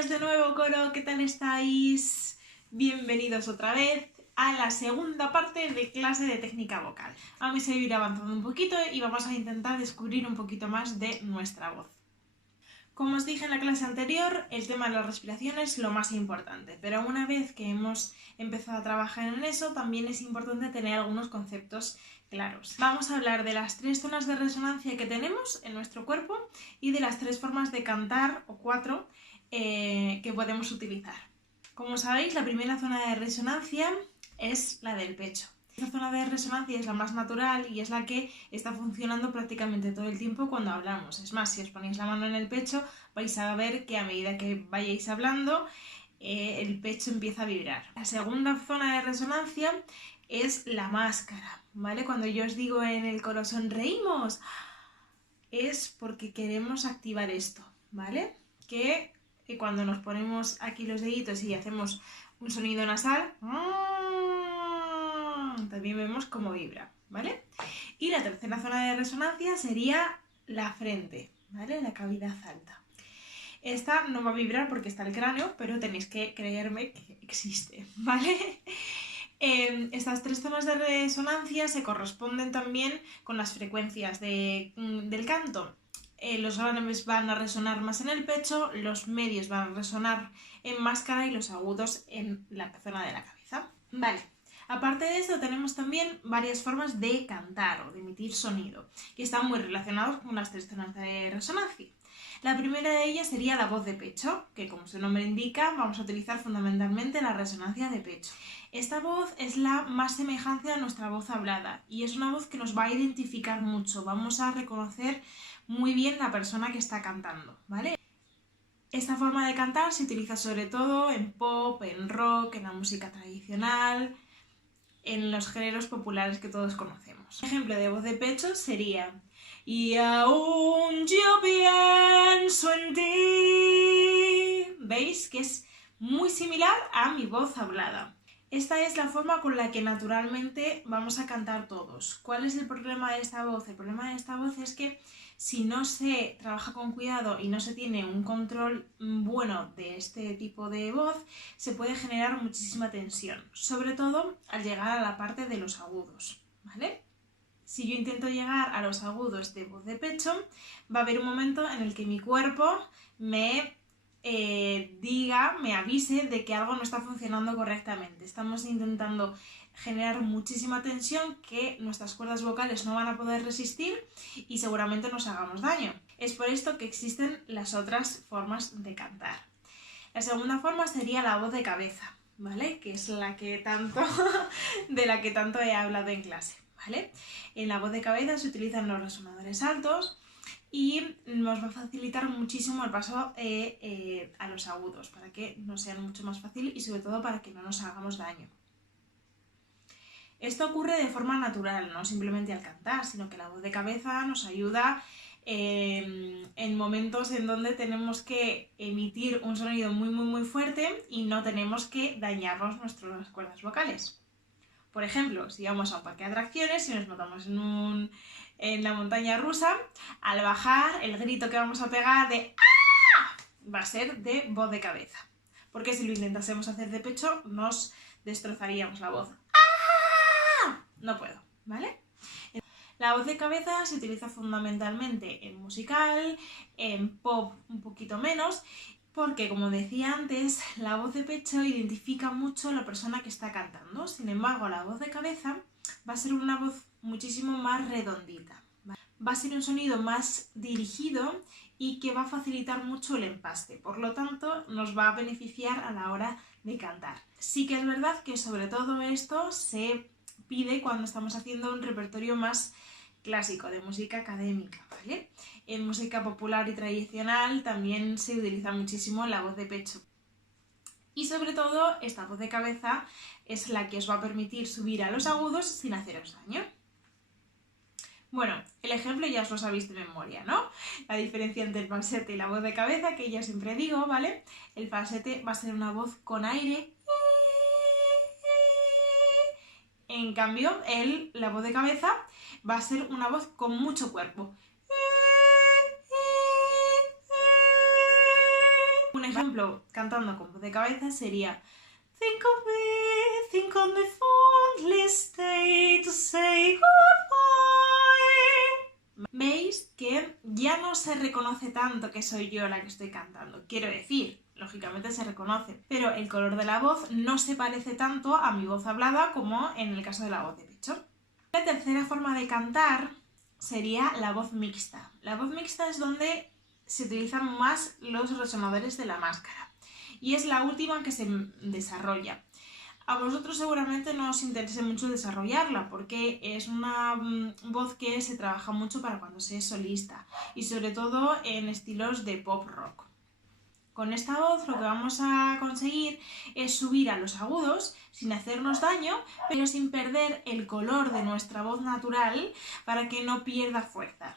días de nuevo, coro, ¿qué tal estáis? Bienvenidos otra vez a la segunda parte de clase de técnica vocal. Vamos a ir avanzando un poquito y vamos a intentar descubrir un poquito más de nuestra voz. Como os dije en la clase anterior, el tema de la respiración es lo más importante, pero una vez que hemos empezado a trabajar en eso, también es importante tener algunos conceptos claros. Vamos a hablar de las 3 zonas de resonancia que tenemos en nuestro cuerpo y de las 3 formas de cantar, o 4, que podemos utilizar. Como sabéis, la primera zona de resonancia es la del pecho. Esta zona de resonancia es la más natural y es la que está funcionando prácticamente todo el tiempo cuando hablamos. Es más, si os ponéis la mano en el pecho, vais a ver que a medida que vayáis hablando, el pecho empieza a vibrar. La segunda zona de resonancia es la máscara, ¿vale? Cuando yo os digo en el coro sonreímos, es porque queremos activar esto, ¿vale? Que cuando nos ponemos aquí los deditos y hacemos un sonido nasal, también vemos cómo vibra, ¿vale? Y la tercera zona de resonancia sería la frente, ¿vale? La cavidad alta. Esta no va a vibrar porque está el cráneo, pero tenéis que creerme que existe, ¿vale? Estas 3 zonas de resonancia se corresponden también con las frecuencias del canto. Los graves van a resonar más en el pecho, los medios van a resonar en máscara y los agudos en la zona de la cabeza. Vale. Aparte de esto, tenemos también varias formas de cantar o de emitir sonido, que están muy relacionados con las 3 zonas de resonancia. La primera de ellas sería la voz de pecho, que como su nombre indica, vamos a utilizar fundamentalmente la resonancia de pecho. Esta voz es la más semejante a nuestra voz hablada y es una voz que nos va a identificar mucho, vamos a reconocer muy bien la persona que está cantando, ¿vale? Esta forma de cantar se utiliza sobre todo en pop, en rock, en la música tradicional, en los géneros populares que todos conocemos. Un ejemplo de voz de pecho sería: y aún yo pienso en ti. ¿Veis? Que es muy similar a mi voz hablada. Esta es la forma con la que naturalmente vamos a cantar todos. ¿Cuál es el problema de esta voz? El problema de esta voz es que si no se trabaja con cuidado y no se tiene un control bueno de este tipo de voz, se puede generar muchísima tensión, sobre todo al llegar a la parte de los agudos, ¿vale? Si yo intento llegar a los agudos de voz de pecho, va a haber un momento en el que mi cuerpo me avise de que algo no está funcionando correctamente. Estamos intentando generar muchísima tensión que nuestras cuerdas vocales no van a poder resistir y seguramente nos hagamos daño. Es por esto que existen las otras formas de cantar. La segunda forma sería la voz de cabeza, ¿vale? Que es la que tanto de la que tanto he hablado en clase, ¿vale? En la voz de cabeza se utilizan los resonadores altos y nos va a facilitar muchísimo el paso a los agudos, para que nos sean mucho más fácil y sobre todo para que no nos hagamos daño. Esto ocurre de forma natural, no simplemente al cantar, sino que la voz de cabeza nos ayuda en momentos en donde tenemos que emitir un sonido muy fuerte y no tenemos que dañarnos nuestras cuerdas vocales. Por ejemplo, si vamos a un parque de atracciones y nos montamos en la montaña rusa, al bajar el grito que vamos a pegar de ¡ah! Va a ser de voz de cabeza, porque si lo intentásemos hacer de pecho nos destrozaríamos la voz. ¡Ah! No puedo, ¿vale? La voz de cabeza se utiliza fundamentalmente en musical, en pop un poquito menos, porque, como decía antes, la voz de pecho identifica mucho a la persona que está cantando. Sin embargo, la voz de cabeza va a ser una voz muchísimo más redondita. Va a ser un sonido más dirigido y que va a facilitar mucho el empaste. Por lo tanto, nos va a beneficiar a la hora de cantar. Sí que es verdad que sobre todo esto se pide cuando estamos haciendo un repertorio más clásico, de música académica, ¿vale? En música popular y tradicional también se utiliza muchísimo la voz de pecho. Y sobre todo, esta voz de cabeza es la que os va a permitir subir a los agudos sin haceros daño. Bueno, el ejemplo ya os lo sabéis de memoria, ¿no? La diferencia entre el falsete y la voz de cabeza, que yo siempre digo, ¿vale? El falsete va a ser una voz con aire. En cambio, la voz de cabeza va a ser una voz con mucho cuerpo. Un ejemplo ejemplo, cantando con voz de cabeza sería Think of me, think on the fondly stay to say goodbye. Veis que ya no se reconoce tanto que soy yo la que estoy cantando. Quiero decir, lógicamente se reconoce, pero el color de la voz no se parece tanto a mi voz hablada como en el caso de la voz de pecho. La tercera forma de cantar sería la voz mixta. La voz mixta es donde se utilizan más los resonadores de la máscara y es la última que se desarrolla. A vosotros seguramente no os interese mucho desarrollarla porque es una voz que se trabaja mucho para cuando se es solista y sobre todo en estilos de pop rock. Con esta voz lo que vamos a conseguir es subir a los agudos sin hacernos daño, pero sin perder el color de nuestra voz natural para que no pierda fuerza.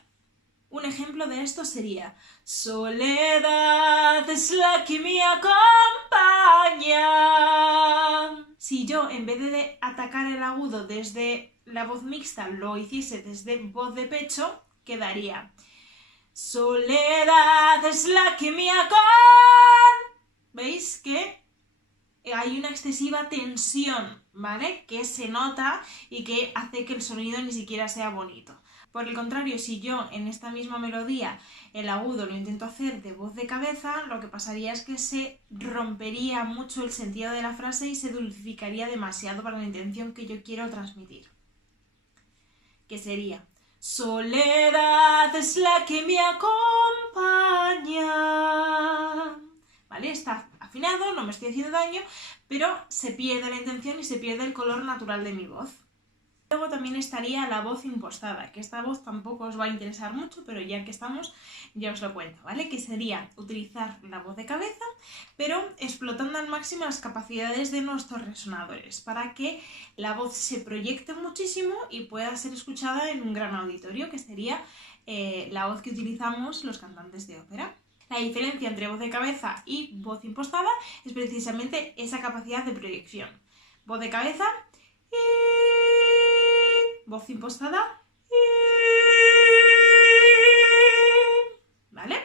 Un ejemplo de esto sería Soledad es la que me acompaña. Si yo, en vez de atacar el agudo desde la voz mixta, lo hiciese desde voz de pecho, quedaría Soledad es la que me acompaña. ¿Veis que hay una excesiva tensión, ¿vale? Que se nota y que hace que el sonido ni siquiera sea bonito. Por el contrario, si yo en esta misma melodía el agudo lo intento hacer de voz de cabeza, lo que pasaría es que se rompería mucho el sentido de la frase y se dulcificaría demasiado para la intención que yo quiero transmitir. Que sería Soledad es la que me acompaña. ¿Vale? Está afinado, no me estoy haciendo daño, pero se pierde la intención y se pierde el color natural de mi voz. Luego también estaría la voz impostada, que esta voz tampoco os va a interesar mucho, pero ya que estamos, ya os lo cuento, ¿vale? Que sería utilizar la voz de cabeza, pero explotando al máximo las capacidades de nuestros resonadores, para que la voz se proyecte muchísimo y pueda ser escuchada en un gran auditorio, que sería la voz que utilizamos los cantantes de ópera. La diferencia entre voz de cabeza y voz impostada es precisamente esa capacidad de proyección. Voz de cabeza y voz impostada ¿vale?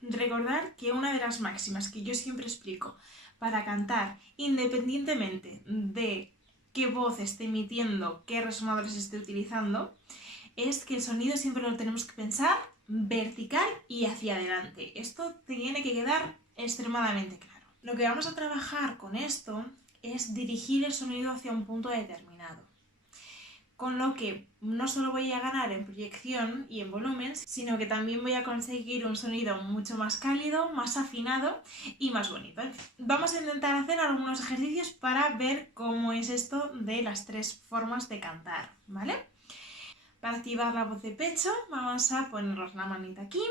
Recordar que una de las máximas que yo siempre explico para cantar, independientemente de qué voz esté emitiendo, qué resonadores esté utilizando, es que el sonido siempre lo tenemos que pensar vertical y hacia adelante. Esto tiene que quedar extremadamente claro. Lo que vamos a trabajar con esto es dirigir el sonido hacia un punto determinado. Con lo que no solo voy a ganar en proyección y en volumen, sino que también voy a conseguir un sonido mucho más cálido, más afinado y más bonito. Vamos a intentar hacer algunos ejercicios para ver cómo es esto de las tres formas de cantar, ¿vale? Para activar la voz de pecho vamos a ponernos la manita aquí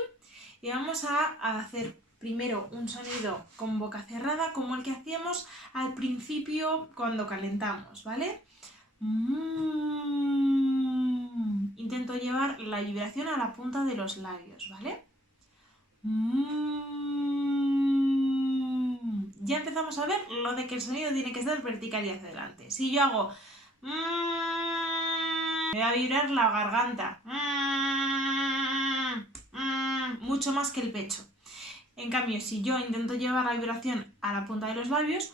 y vamos a hacer primero un sonido con boca cerrada como el que hacíamos al principio cuando calentamos, ¿vale? Intento llevar la vibración a la punta de los labios, ¿vale? Ya empezamos a ver lo de que el sonido tiene que estar vertical y hacia adelante. Si yo hago me va a vibrar la garganta mucho más que el pecho. En cambio, si yo intento llevar la vibración a la punta de los labios,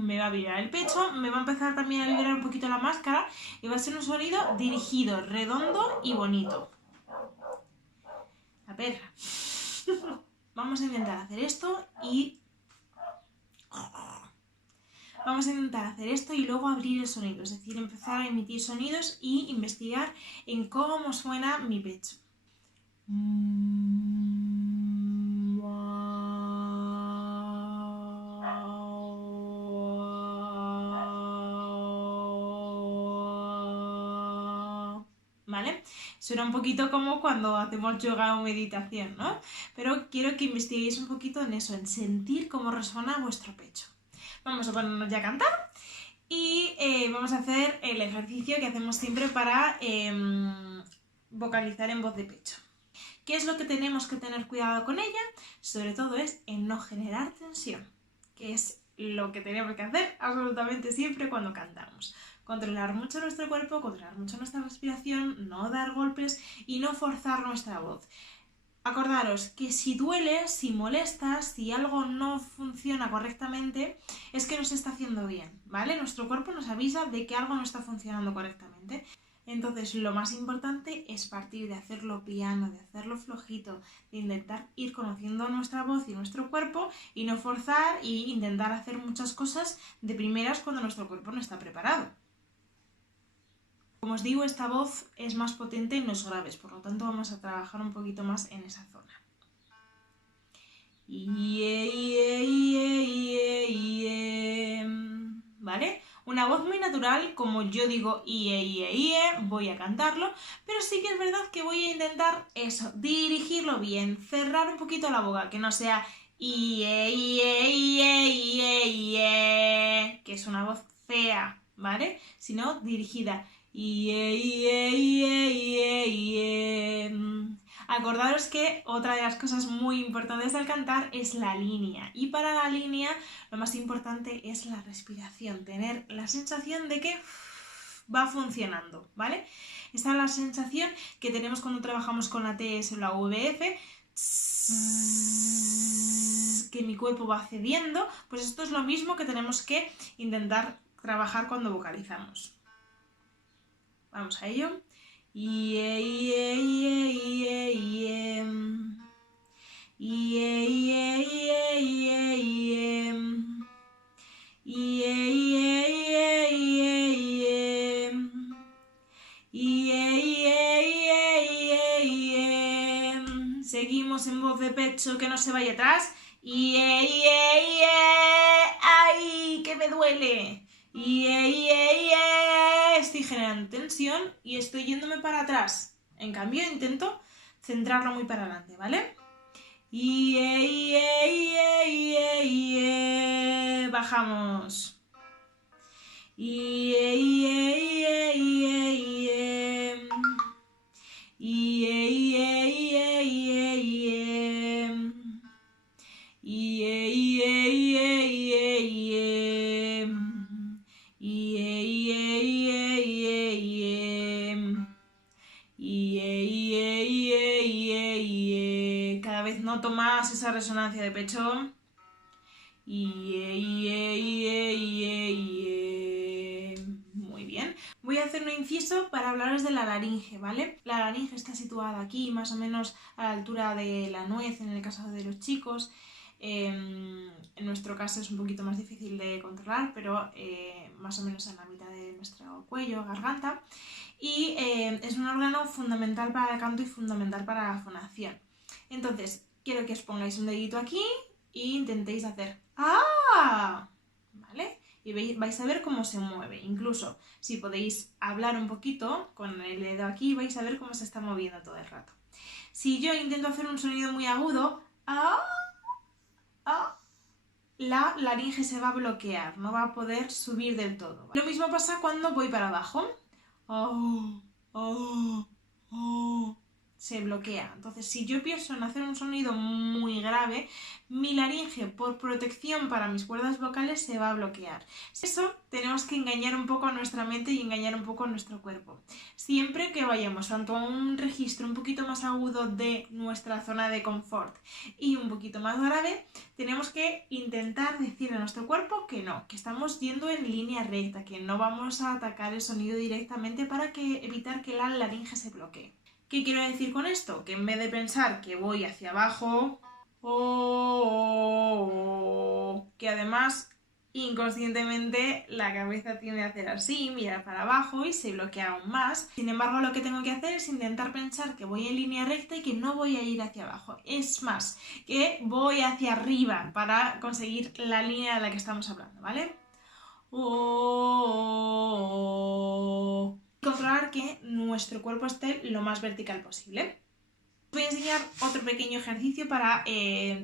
me va a vibrar el pecho, me va a empezar también a vibrar un poquito la máscara y va a ser un sonido dirigido, redondo y bonito. A ver, vamos a intentar hacer esto y luego abrir el sonido, es decir, empezar a emitir sonidos y investigar en cómo suena mi pecho. ¿Vale? Suena un poquito como cuando hacemos yoga o meditación, ¿no? Pero quiero que investiguéis un poquito en eso, en sentir cómo resuena vuestro pecho. Vamos a ponernos ya a cantar y vamos a hacer el ejercicio que hacemos siempre para vocalizar en voz de pecho. ¿Qué es lo que tenemos que tener cuidado con ella? Sobre todo es en no generar tensión, que es lo que tenemos que hacer absolutamente siempre cuando cantamos. Controlar mucho nuestro cuerpo, controlar mucho nuestra respiración, no dar golpes y no forzar nuestra voz. Acordaros que si duele, si molesta, si algo no funciona correctamente, es que no se está haciendo bien, ¿vale? Nuestro cuerpo nos avisa de que algo no está funcionando correctamente. Entonces, lo más importante es partir de hacerlo piano, de hacerlo flojito, de intentar ir conociendo nuestra voz y nuestro cuerpo y no forzar e intentar hacer muchas cosas de primeras cuando nuestro cuerpo no está preparado. Como os digo, esta voz es más potente en los graves, por lo tanto vamos a trabajar un poquito más en esa zona. ¿Vale? Una voz muy natural, como yo digo voy a cantarlo, pero sí que es verdad que voy a intentar eso, dirigirlo bien, cerrar un poquito la boca, que no sea que es una voz fea, ¿vale? Sino dirigida. Acordaros que otra de las cosas muy importantes del cantar es la línea, y para la línea lo más importante es la respiración, tener la sensación de que va funcionando, ¿vale? Esta es la sensación que tenemos cuando trabajamos con la TS o la VF, que mi cuerpo va cediendo, pues esto es lo mismo que tenemos que intentar trabajar cuando vocalizamos. Vamos a ello. Seguimos en voz de pecho, que no se vaya atrás. ¡Ay, que me duele! Estoy generando tensión y estoy yéndome para atrás. En cambio, intento centrarlo muy para adelante, ¿vale? Bajamos. Cada vez noto más esa resonancia de pecho. Muy bien. Voy a hacer un inciso para hablaros de la laringe, ¿vale? La laringe está situada aquí, más o menos a la altura de la nuez en el caso de los chicos. En nuestro caso es un poquito más difícil de controlar, pero más o menos en la mitad de nuestro cuello, garganta. Y es un órgano fundamental para el canto y fundamental para la fonación. Entonces, quiero que os pongáis un dedito aquí e intentéis hacer ¡ah! ¿Vale? Y vais a ver cómo se mueve. Incluso si podéis hablar un poquito con el dedo aquí, vais a ver cómo se está moviendo todo el rato. Si yo intento hacer un sonido muy agudo, ¡ah! ¡ah! La laringe se va a bloquear, no va a poder subir del todo. Lo mismo pasa cuando voy para abajo. Oh, oh, oh, se bloquea. Entonces, si yo pienso en hacer un sonido muy grave, mi laringe, por protección para mis cuerdas vocales, se va a bloquear. Eso tenemos que engañar un poco a nuestra mente y engañar un poco a nuestro cuerpo. Siempre que vayamos tanto a un registro un poquito más agudo de nuestra zona de confort y un poquito más grave, tenemos que intentar decirle a nuestro cuerpo que no, que estamos yendo en línea recta, que no vamos a atacar el sonido directamente para evitar que la laringe se bloquee. ¿Qué quiero decir con esto? Que en vez de pensar que voy hacia abajo, que además inconscientemente la cabeza tiende a hacer así, mirar para abajo y se bloquea aún más. Sin embargo, lo que tengo que hacer es intentar pensar que voy en línea recta y que no voy a ir hacia abajo. Es más, que voy hacia arriba para conseguir la línea de la que estamos hablando, ¿vale? Controlar que nuestro cuerpo esté lo más vertical posible. Os voy a enseñar otro pequeño ejercicio para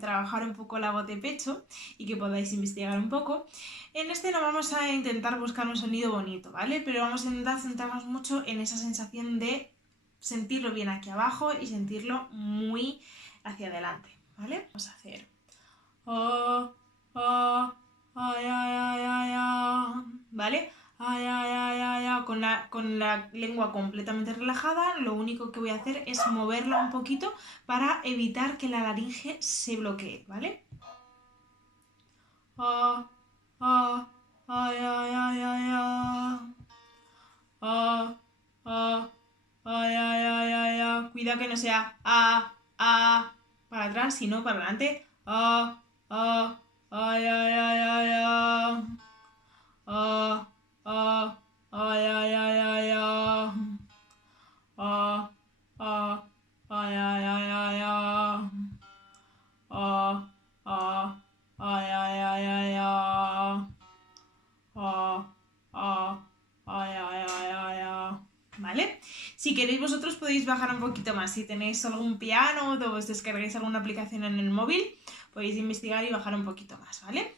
trabajar un poco la voz de pecho y que podáis investigar un poco. En este no vamos a intentar buscar un sonido bonito, ¿vale? Pero vamos a intentar centrarnos mucho en esa sensación de sentirlo bien aquí abajo y sentirlo muy hacia adelante, ¿vale? Vamos a hacer... ¿vale? Con la con la lengua completamente relajada, lo único que voy a hacer es moverla un poquito para evitar que la laringe se bloquee, ¿vale? Ah, ah, ay, ay, ay, ay, ah. Ah, ah, ay, ay, ay, ay, ay. Cuidado que no sea para atrás, sino para adelante. Ay, ay, ay, ay, ay. Ah, ah, ay, ay, ay, ay, ay. Ah, ah, ay, ay, ay, ay, ay. Ah, ah, ay, ay, ay, ay, ay. Ah, ah, ay, ay, ay, ay, ay. ¿Vale? Si queréis vosotros podéis bajar un poquito más. Si tenéis algún piano o os descargáis alguna aplicación en el móvil, podéis investigar y bajar un poquito más, ¿vale?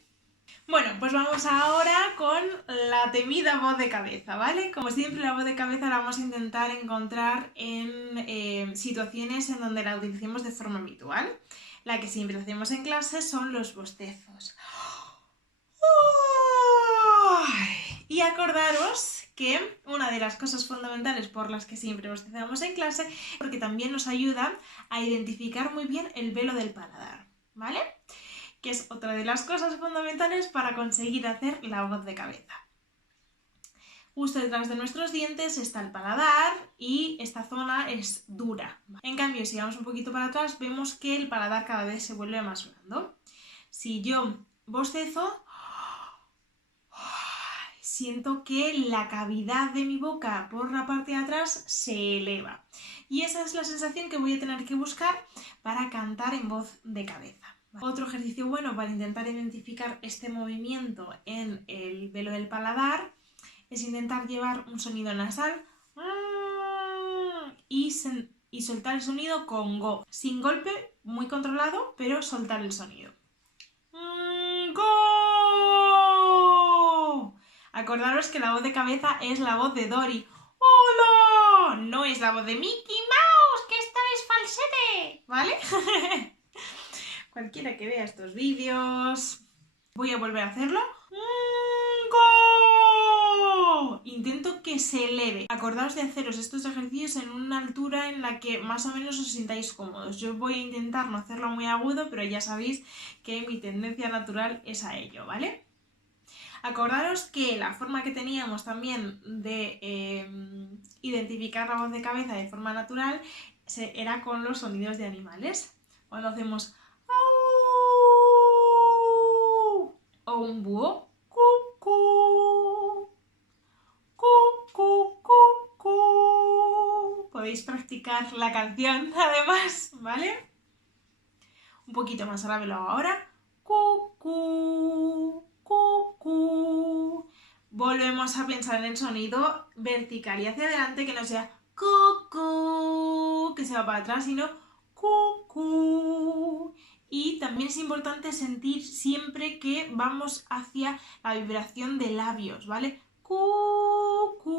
Bueno, pues vamos ahora con la temida voz de cabeza, ¿vale? Como siempre, la voz de cabeza la vamos a intentar encontrar en situaciones en donde la utilicemos de forma habitual. La que siempre hacemos en clase son los bostezos. Y acordaros que una de las cosas fundamentales por las que siempre bostezamos en clase, porque también nos ayuda a identificar muy bien el velo del paladar, ¿vale? Que es otra de las cosas fundamentales para conseguir hacer la voz de cabeza. Justo detrás de nuestros dientes está el paladar y esta zona es dura. En cambio, si vamos un poquito para atrás, vemos que el paladar cada vez se vuelve más blando. Si yo bostezo, siento que la cavidad de mi boca por la parte de atrás se eleva. Y esa es la sensación que voy a tener que buscar para cantar en voz de cabeza. Otro ejercicio bueno para intentar identificar este movimiento en el velo del paladar es intentar llevar un sonido nasal y soltar el sonido con go. Sin golpe, muy controlado, pero soltar el sonido. ¡Go! Acordaros que la voz de cabeza es la voz de Dory. ¡Hola! No es la voz de Mickey Mouse, que esta es falsete, ¿vale? Cualquiera que vea estos vídeos... Voy a volver a hacerlo. ¡Go! Intento que se eleve. Acordaos de haceros estos ejercicios en una altura en la que más o menos os sintáis cómodos. Yo voy a intentar no hacerlo muy agudo, pero ya sabéis que mi tendencia natural es a ello, ¿vale? Acordaros que la forma que teníamos también de identificar la voz de cabeza de forma natural era con los sonidos de animales. Cuando hacemos ¡au! O un búho, ¡cu-cu! ¡Cu-cu, cu-cu! Podéis practicar la canción además, ¿vale? Un poquito más grave lo hago ahora. ¡Cu-cu! ¡Cu-cu! Volvemos a pensar en el sonido vertical y hacia adelante, que no sea cu-cu, que se va para atrás, sino cu-cu. Y también es importante sentir siempre que vamos hacia la vibración de labios, ¿vale? Cu-cu,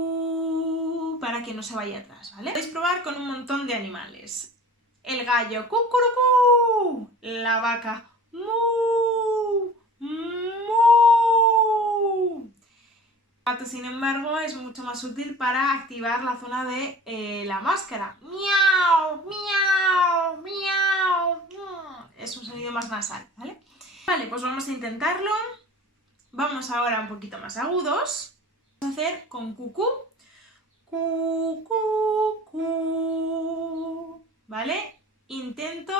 para que no se vaya atrás, ¿vale? Podéis probar con un montón de animales. El gallo, cucurucú. La vaca, mu, mu. El gato, sin embargo, es mucho más útil para activar la zona de la máscara. Miau, miau, miau. Es un sonido más nasal, ¿vale? Vale, pues vamos a intentarlo. Vamos ahora un poquito más agudos. Vamos a hacer con cucú. Cucú, cu. ¿Vale? Intento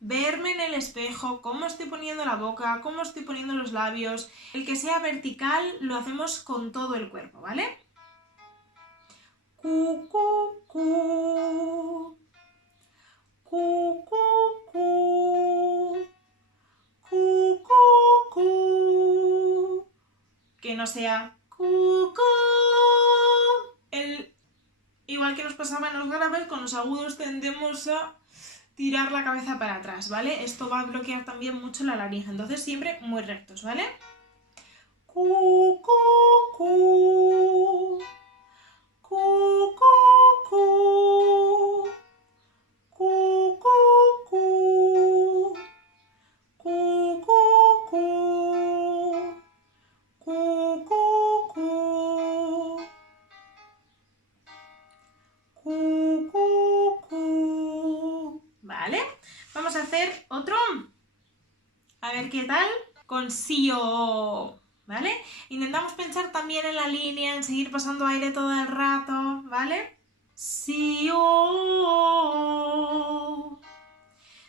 verme en el espejo, cómo estoy poniendo la boca, cómo estoy poniendo los labios. El que sea vertical lo hacemos con todo el cuerpo, ¿vale? Cu, cu, cu. Cu, cu, cu. Cu, cu, cu. Que no sea cu, cu. Igual que nos pasaba en los graves, con los agudos tendemos a tirar la cabeza para atrás, ¿vale? Esto va a bloquear también mucho la laringe, entonces siempre muy rectos, ¿vale? Cu, cu, cu. Cu, cu, cu. Cu, cu, cu. Cu, cu, cu. Cu, cu, cu. vamos a hacer otro. A ver qué tal con SIO, ¿vale? Intentamos pensar también en la línea, en seguir pasando aire todo el rato, ¿vale? SIO,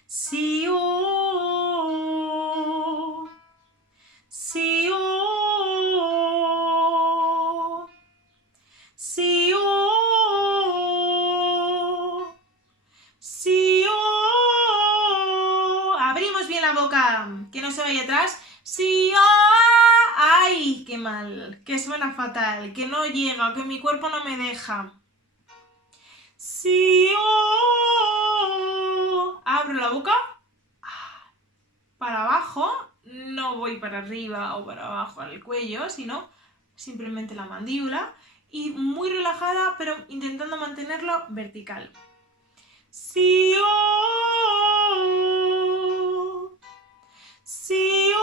SIO, SIO, SIO, SIO. Abrimos bien la boca, que no se vaya atrás. SIO. ¡Ay! ¡Qué mal! Que suena fatal, que no llega, que mi cuerpo no me deja. SIO. Abro la boca. Para abajo, no voy para arriba o para abajo al cuello, sino simplemente la mandíbula y muy relajada, pero intentando mantenerlo vertical. SIO, SIO,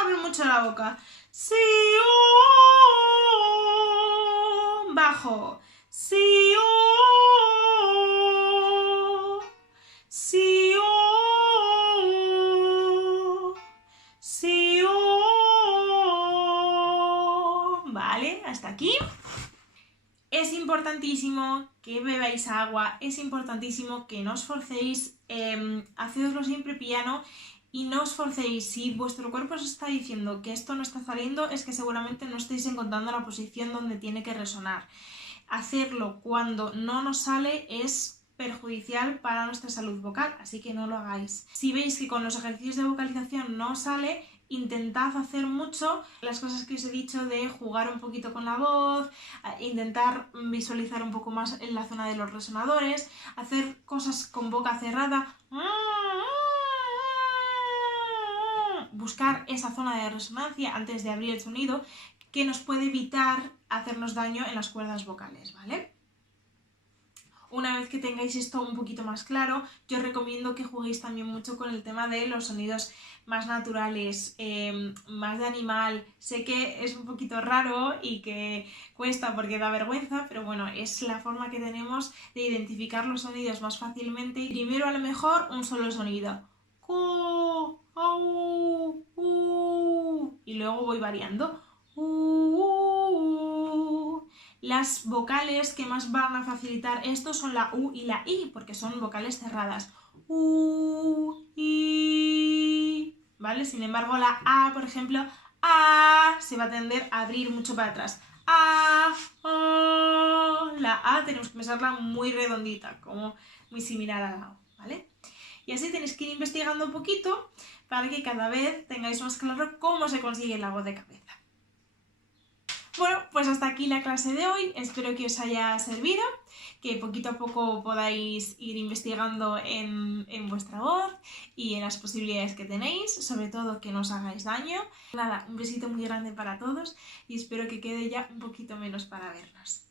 abro mucho la boca. SIO, bajo. SIO, SIO, SIO. Vale, hasta aquí. Es importantísimo que bebáis agua, es importantísimo que no os forcéis, hacedoslo siempre piano y no os forcéis. Si vuestro cuerpo os está diciendo que esto no está saliendo, es que seguramente no estáis encontrando la posición donde tiene que resonar. Hacerlo cuando no nos sale es perjudicial para nuestra salud vocal, así que no lo hagáis. Si veis que con los ejercicios de vocalización no sale, intentad hacer mucho las cosas que os he dicho de jugar un poquito con la voz, intentar visualizar un poco más en la zona de los resonadores, hacer cosas con boca cerrada, buscar esa zona de resonancia antes de abrir el sonido que nos puede evitar hacernos daño en las cuerdas vocales, ¿vale? Una vez que tengáis esto un poquito más claro, yo os recomiendo que juguéis también mucho con el tema de los sonidos más naturales, más de animal. Sé que es un poquito raro y que cuesta porque da vergüenza, pero bueno, es la forma que tenemos de identificar los sonidos más fácilmente. Y primero a lo mejor un solo sonido. Cu, au, y luego voy variando. Las vocales que más van a facilitar esto son la U y la I, porque son vocales cerradas. U, I, ¿vale? Sin embargo, la A, por ejemplo, A, se va a tender a abrir mucho para atrás. A, O. La A tenemos que pensarla muy redondita, como muy similar a la O, ¿vale? Y así tenéis que ir investigando un poquito para que cada vez tengáis más claro cómo se consigue la voz de cabeza. Bueno, pues hasta aquí la clase de hoy, espero que os haya servido, que poquito a poco podáis ir investigando en vuestra voz y en las posibilidades que tenéis, sobre todo que no os hagáis daño. Nada, un besito muy grande para todos y espero que quede ya un poquito menos para vernos.